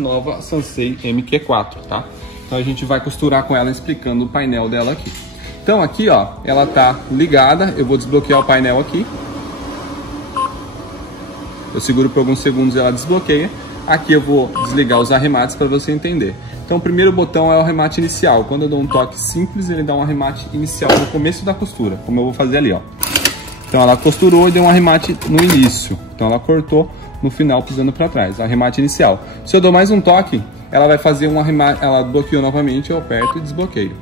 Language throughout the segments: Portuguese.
nova Sansei MQ4, tá? Então a gente vai costurar com ela explicando o painel dela aqui. Então aqui, ó, ela tá ligada, eu vou desbloquear o painel aqui. Eu seguro por alguns segundos e ela desbloqueia. Aqui eu vou desligar os arremates para você entender. Então o primeiro botão é o arremate inicial. Quando eu dou um toque simples, ele dá um arremate inicial no começo da costura, como eu vou fazer ali, ó. Então ela costurou e deu um arremate no início. Então ela cortou no final, pisando para trás, arremate inicial. Se eu dou mais um toque, ela vai fazer um arremate, ela bloqueou novamente, eu aperto e desbloqueio.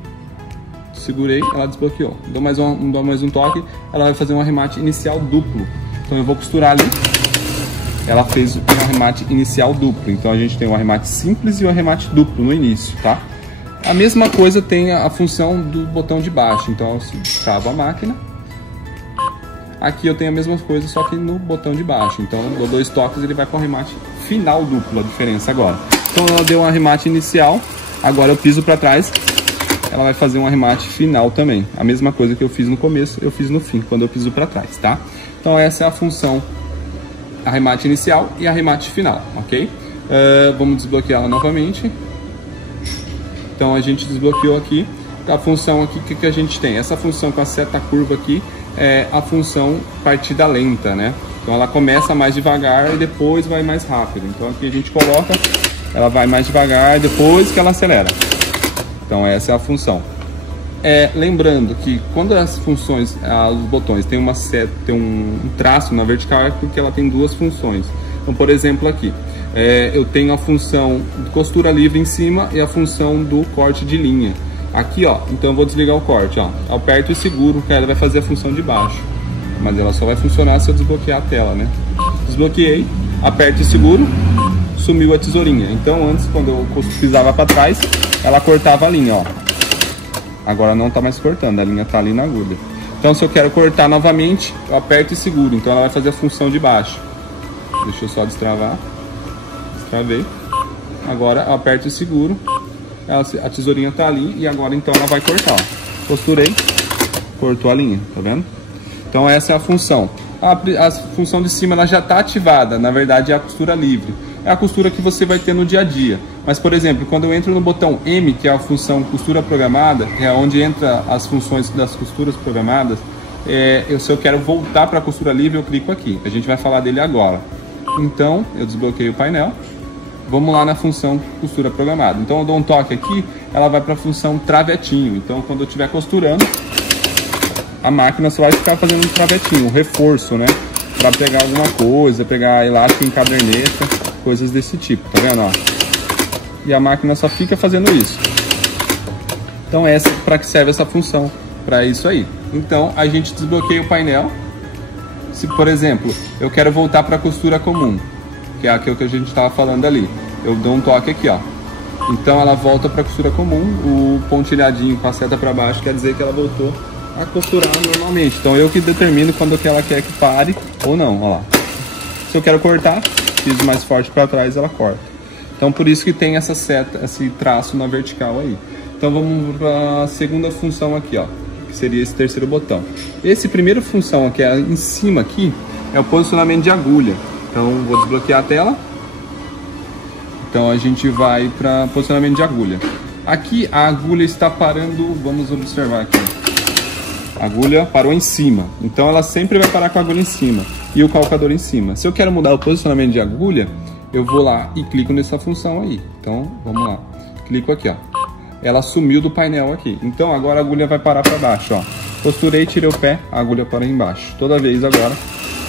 Segurei, ela desbloqueou. Dou mais um toque, ela vai fazer um arremate inicial duplo. Então eu vou costurar ali. Ela fez um arremate inicial duplo. Então a gente tem um arremate simples e um arremate duplo no início, tá? A mesma coisa tem a função do botão de baixo. Então eu travo a máquina. Aqui eu tenho a mesma coisa, só que no botão de baixo. Então eu dou 2 toques e ele vai com o arremate final duplo, a diferença agora. Então ela deu um arremate inicial, agora eu piso para trás, ela vai fazer um arremate final também. A mesma coisa que eu fiz no começo, eu fiz no fim, quando eu piso para trás, tá? Então essa é a função arremate inicial e arremate final, ok? Vamos desbloquear ela novamente. Então a gente desbloqueou aqui. A função aqui, o que a gente tem? Essa função com a seta curva aqui é a função partida lenta, né? Então ela começa mais devagar e depois vai mais rápido. Então aqui a gente coloca, ela vai mais devagar depois que ela acelera. Então essa é a função. Lembrando que quando as funções, os botões têm uma seta, tem um traço na vertical, é porque ela tem 2 funções. Então, por exemplo, aqui eu tenho a função de costura livre em cima e a função do corte de linha. Aqui, ó, então eu vou desligar o corte, ó, aperto e seguro, que ela vai fazer a função de baixo. Mas ela só vai funcionar se eu desbloquear a tela, né? Desbloqueei, aperto e seguro, sumiu a tesourinha. Então antes, quando eu pisava para trás, ela cortava a linha, ó. Agora não tá mais cortando, a linha tá ali na agulha. Então se eu quero cortar novamente, eu aperto e seguro. Então ela vai fazer a função de baixo. Deixa eu só destravar. Destravei. Agora eu aperto e seguro. A tesourinha tá ali e agora então ela vai cortar, ó. Costurei, cortou a linha, tá vendo? Então essa é a função. A função de cima ela já tá ativada, na verdade é a costura livre. É a costura que você vai ter no dia a dia. Mas, por exemplo, quando eu entro no botão M, que é a função costura programada, que é onde entra as funções das costuras programadas, se eu quero voltar para a costura livre, eu clico aqui. A gente vai falar dele agora. Então, eu desbloqueio o painel. Vamos lá na função costura programada. Então, eu dou um toque aqui, ela vai para a função travetinho. Então, quando eu estiver costurando, a máquina só vai ficar fazendo um travetinho, um reforço, né? Para pegar alguma coisa, pegar elástico em caderneta, coisas desse tipo, tá vendo, ó? E a máquina só fica fazendo isso. Então essa, para que serve essa função? Para isso aí. Então a gente desbloqueia o painel. Se, por exemplo, eu quero voltar para a costura comum, que é aquilo que a gente estava falando ali, eu dou um toque aqui, ó. Então ela volta para a costura comum. O pontilhadinho com a seta para baixo quer dizer que ela voltou a costurar normalmente. Então eu que determino quando ela quer que pare ou não, ó lá. Se eu quero cortar, piso mais forte para trás, ela corta. Então por isso que tem essa seta, esse traço na vertical aí. Então vamos para a segunda função aqui, ó, que seria esse terceiro botão. Esse primeiro função aqui, em cima aqui, é o posicionamento de agulha. Então vou desbloquear a tela. Então a gente vai para posicionamento de agulha. Aqui a agulha está parando, vamos observar aqui. A agulha parou em cima, então ela sempre vai parar com a agulha em cima e o calcador em cima. Se eu quero mudar o posicionamento de agulha, eu vou lá e clico nessa função aí. Então, vamos lá. Clico aqui, ó. Ela sumiu do painel aqui. Então, agora a agulha vai parar para baixo, ó. Costurei, tirei o pé, a agulha para embaixo. Toda vez agora,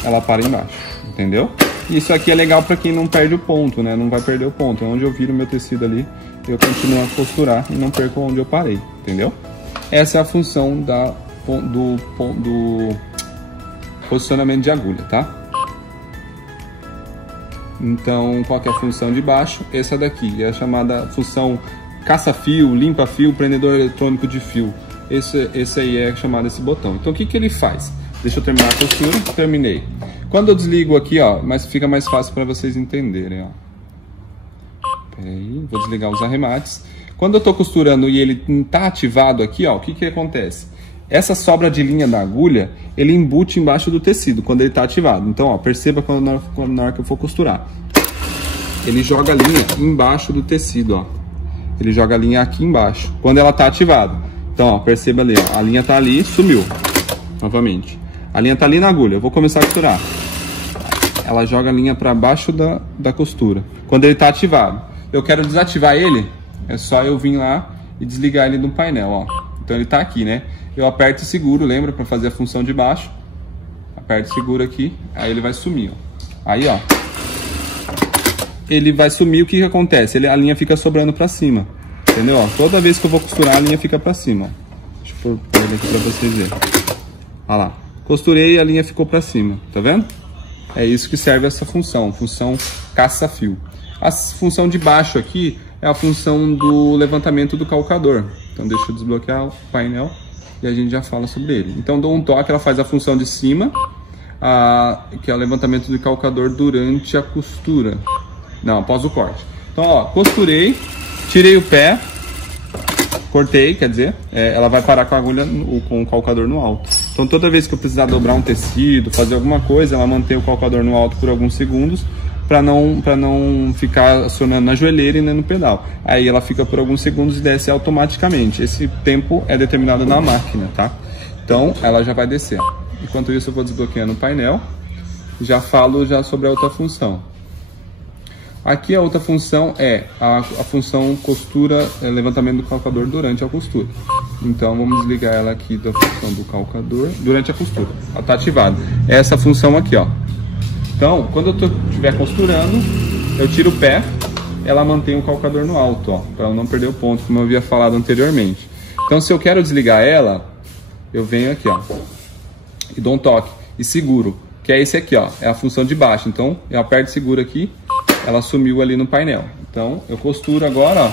ela para embaixo. Entendeu? Isso aqui é legal para quem não perde o ponto, né? Não vai perder o ponto. É onde eu viro meu tecido ali, eu continuo a costurar e não perco onde eu parei. Entendeu? Essa é a função do posicionamento de agulha, tá? Então, qual que é a função de baixo? Essa daqui é a chamada função caça-fio, limpa-fio, prendedor eletrônico de fio. Esse aí é chamado esse botão. Então, o que ele faz? Deixa eu terminar a costura. Terminei. Quando eu desligo aqui, ó, mas fica mais fácil para vocês entenderem, ó. Peraí, vou desligar os arremates. Quando eu tô costurando e ele tá ativado aqui, ó, o que acontece? Essa sobra de linha da agulha, ele embute embaixo do tecido quando ele está ativado. Então, ó, perceba quando na hora que eu for costurar. ele joga a linha embaixo do tecido, ó. Ele joga a linha aqui embaixo, quando ela tá ativada. Então, ó, perceba ali, ó, a linha tá ali, sumiu, novamente. A linha tá ali na agulha, eu vou começar a costurar. Ela joga a linha para baixo da costura, quando ele tá ativado. Eu quero desativar ele, é só eu vir lá e desligar ele do painel, ó. Então ele tá aqui, né? Eu aperto e seguro, lembra, para fazer a função de baixo. Aperto e seguro aqui, aí ele vai sumir, ó. Aí, ó. Ele vai sumir, o que que acontece? A linha fica sobrando para cima, entendeu? Ó, toda vez que eu vou costurar, a linha fica para cima. Deixa eu pôr ele aqui para vocês verem. Olha lá. Costurei e a linha ficou para cima, tá vendo? É isso que serve essa função caça-fio. A função de baixo aqui é a função do levantamento do calcador. Então deixa eu desbloquear o painel e a gente já fala sobre ele. Então dou um toque, ela faz a função de cima, que é o levantamento do calcador durante a costura. Não, após o corte. Então, ó, costurei, tirei o pé, cortei, quer dizer, ela vai parar com a agulha, com o calcador no alto. Então toda vez que eu precisar dobrar um tecido, fazer alguma coisa, ela mantém o calcador no alto por alguns segundos, para não ficar acionando na joelheira e nem no pedal. Aí ela fica por alguns segundos e desce automaticamente. Esse tempo é determinado na máquina, tá? Então ela já vai descer. Enquanto isso eu vou desbloqueando o painel. Já falo sobre a outra função. Aqui a outra função é a função costura, levantamento do calcador durante a costura. Então vamos desligar ela aqui da função do calcador durante a costura. Ela está ativada. Essa função aqui, ó. Então, quando eu estiver costurando, eu tiro o pé, ela mantém o calcador no alto, ó, para ela não perder o ponto, como eu havia falado anteriormente. Então, se eu quero desligar ela, eu venho aqui, ó, e dou um toque e seguro, que é esse aqui, ó, é a função de baixo. Então, eu aperto e seguro aqui, ela sumiu ali no painel. Então, eu costuro agora, ó,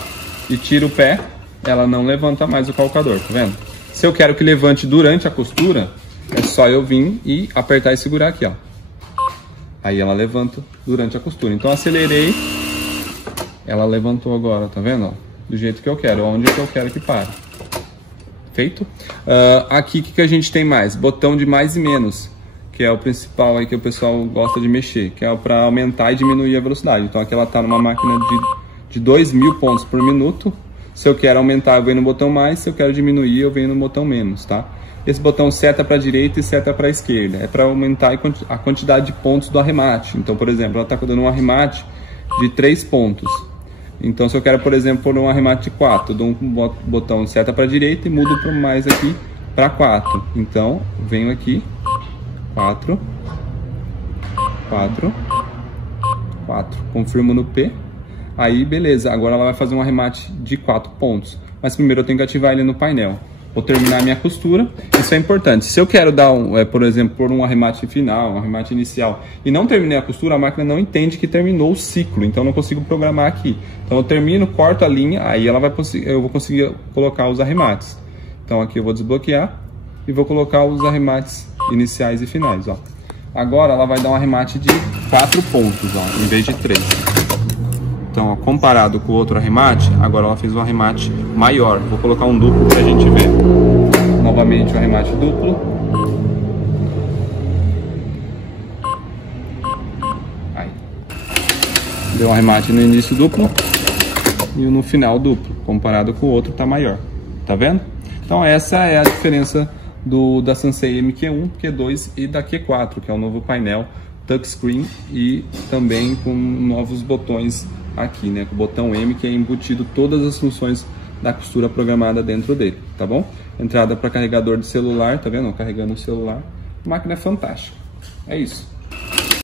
e tiro o pé, ela não levanta mais o calcador, tá vendo? Se eu quero que levante durante a costura, é só eu vir e apertar e segurar aqui, ó. Aí ela levanta durante a costura. Então acelerei, ela levantou agora, tá vendo? Ó, do jeito que eu quero, onde que eu quero que pare. Feito? Aqui o que a gente tem mais? Botão de mais e menos, que é o principal aí que o pessoal gosta de mexer, que é para aumentar e diminuir a velocidade. Então aqui ela tá numa máquina de 2000 pontos por minuto. Se eu quero aumentar, eu venho no botão mais. Se eu quero diminuir, eu venho no botão menos, tá? Esse botão seta para a direita e seta para a esquerda. É para aumentar a quantidade de pontos do arremate. Então, por exemplo, ela está dando um arremate de 3 pontos. Então, se eu quero, por exemplo, pôr um arremate de 4, eu dou um botão seta para a direita e mudo para mais aqui para 4. Então, venho aqui, 4, 4, 4. Confirmo no P. Aí, beleza. Agora ela vai fazer um arremate de 4 pontos. Mas primeiro eu tenho que ativar ele no painel. Vou terminar a minha costura, isso é importante. Se eu quero dar, por exemplo, por um arremate final, um arremate inicial, e não terminei a costura, a máquina não entende que terminou o ciclo, então eu não consigo programar aqui. Então eu termino, corto a linha, aí eu vou conseguir colocar os arremates. Então aqui eu vou desbloquear e vou colocar os arremates iniciais e finais, ó. Agora ela vai dar um arremate de 4 pontos, ó, em vez de 3. Então, ó, comparado com o outro arremate, agora ela fez um arremate maior. Vou colocar um duplo pra gente ver. Novamente o arremate duplo. Aí. Deu um arremate no início duplo e no final duplo. Comparado com o outro tá maior. Tá vendo? Então essa é a diferença da Sansei MQ1, Q2 e da Q4, que é o novo painel touchscreen e também com novos botões aqui, né, com o botão M, que é embutido todas as funções da costura programada dentro dele, tá bom? Entrada para carregador de celular, tá vendo? Carregando o celular. A máquina é fantástica. É isso.